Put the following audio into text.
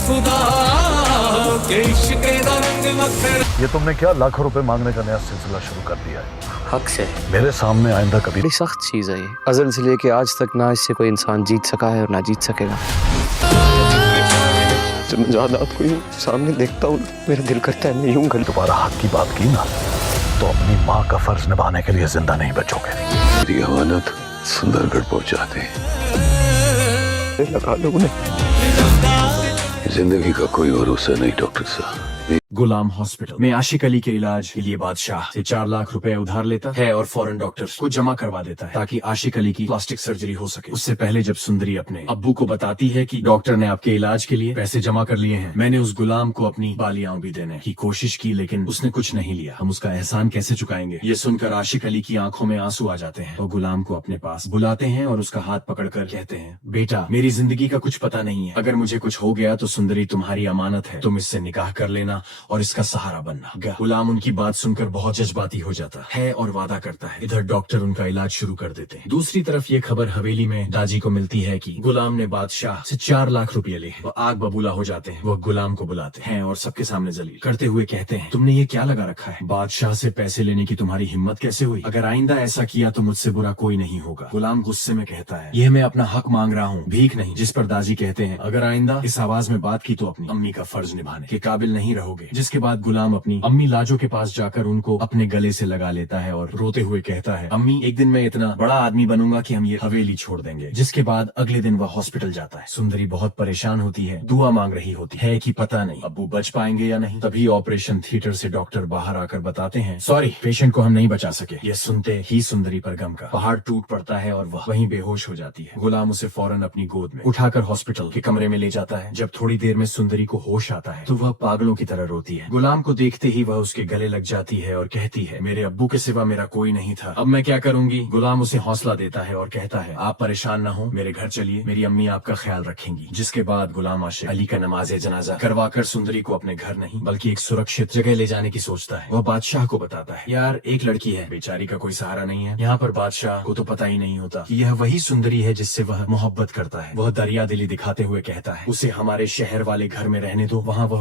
खुदा के इश्क दा रंग वखरा। ये तुमने क्या लाखों रुपए मांगने का नया सिलसिला शुरू कर दिया है? हक से मेरे सामने आइंदा कभी बड़ी सख्त चीज है ये। अज़ल से लेके आज तक ना इससे कोई इंसान जीत सका है और ना जीत सकेगा। जब मैं जायदाद को यूं सामने देखता हूँ मेरा दिल करता है मैं यूं कर दोबारा हक की बात की ना तो अपनी माँ का फर्ज निभाने के लिए जिंदा नहीं बचोगे। मेरी अमानत सुंदरगढ़ पहुंचा दे। लगा लोगों ने जिंदगी का कोई भरोसा नहीं डॉक्टर साहब। गुलाम हॉस्पिटल में आशिक अली के इलाज के लिए बादशाह से 4 लाख रुपए उधार लेता है और फौरन डॉक्टर्स को जमा करवा देता है ताकि आशिक अली की प्लास्टिक सर्जरी हो सके। उससे पहले जब सुंदरी अपने अब्बू को बताती है कि डॉक्टर ने आपके इलाज के लिए पैसे जमा कर लिए हैं, मैंने उस गुलाम को अपनी बालियां भी देने की कोशिश की लेकिन उसने कुछ नहीं लिया, हम उसका एहसान कैसे चुकाएंगे। ये सुनकर आशिक अली की आंखों में आंसू आ जाते हैं। वो गुलाम को अपने पास बुलाते हैं और उसका हाथ पकड़कर कहते हैं, बेटा मेरी जिंदगी का कुछ पता नहीं है, अगर मुझे कुछ हो गया तो सुंदरी तुम्हारी अमानत है, तुम इससे निकाह कर लेना और इसका सहारा बनना। गुलाम उनकी बात सुनकर बहुत जज्बाती हो जाता है और वादा करता है। इधर डॉक्टर उनका इलाज शुरू कर देते हैं। दूसरी तरफ ये खबर हवेली में दाजी को मिलती है कि गुलाम ने बादशाह से 4 लाख रुपए लिए। वो आग बबूला हो जाते हैं। वो गुलाम को बुलाते हैं और सबके सामने जलील करते हुए कहते हैं, तुमने ये क्या लगा रखा है? बादशाह से पैसे लेने की तुम्हारी हिम्मत कैसे हुई? अगर आइंदा ऐसा किया तो मुझसे बुरा कोई नहीं होगा। गुलाम गुस्से में कहता है, यह मैं अपना हक मांग रहा हूँ, भीख नहीं। जिस पर दाजी कहते हैं, अगर आइंदा इस आवाज में बात की तो अपनी अम्मी का फर्ज निभाने के काबिल नहीं रहोगे। जिसके बाद गुलाम अपनी अम्मी लाजो के पास जाकर उनको अपने गले से लगा लेता है और रोते हुए कहता है, अम्मी एक दिन मैं इतना बड़ा आदमी बनूंगा कि हम ये हवेली छोड़ देंगे। जिसके बाद अगले दिन वह हॉस्पिटल जाता है। सुंदरी बहुत परेशान होती है, दुआ मांग रही होती है कि पता नहीं अब्बू बच पाएंगे या नहीं। तभी ऑपरेशन थिएटर से डॉक्टर बाहर आकर बताते हैं, सॉरी पेशेंट को हम नहीं बचा सके। ये सुनते ही सुंदरी पर गम का पहाड़ टूट पड़ता है और वह वहीं बेहोश हो जाती है। गुलाम उसे फौरन अपनी गोद में उठाकर हॉस्पिटल के कमरे में ले जाता है। जब थोड़ी देर में सुंदरी को होश आता है तो वह पागलों की तरह रोती है। गुलाम को देखते ही वह उसके गले लग जाती है और कहती है, मेरे अब्बू के सिवा मेरा कोई नहीं था, अब मैं क्या करूंगी। गुलाम उसे हौसला देता है और कहता है, आप परेशान न हो, मेरे घर चलिए, मेरी अम्मी आपका ख्याल रखेंगी। जिसके बाद गुलाम आशिक अली का नमाज़े जनाजा करवाकर सुंदरी को अपने घर नहीं बल्कि एक सुरक्षित जगह ले जाने की सोचता है। वह बादशाह को बताता है, यार एक लड़की है, बेचारी का कोई सहारा नहीं है। यहाँ पर बादशाह को तो पता ही नहीं होता कि यह वही सुंदरी है जिससे वह मोहब्बत करता है। वह दरिया दिली दिखाते हुए कहता है, उसे हमारे शहर वाले घर में रहने दो, वहाँ वह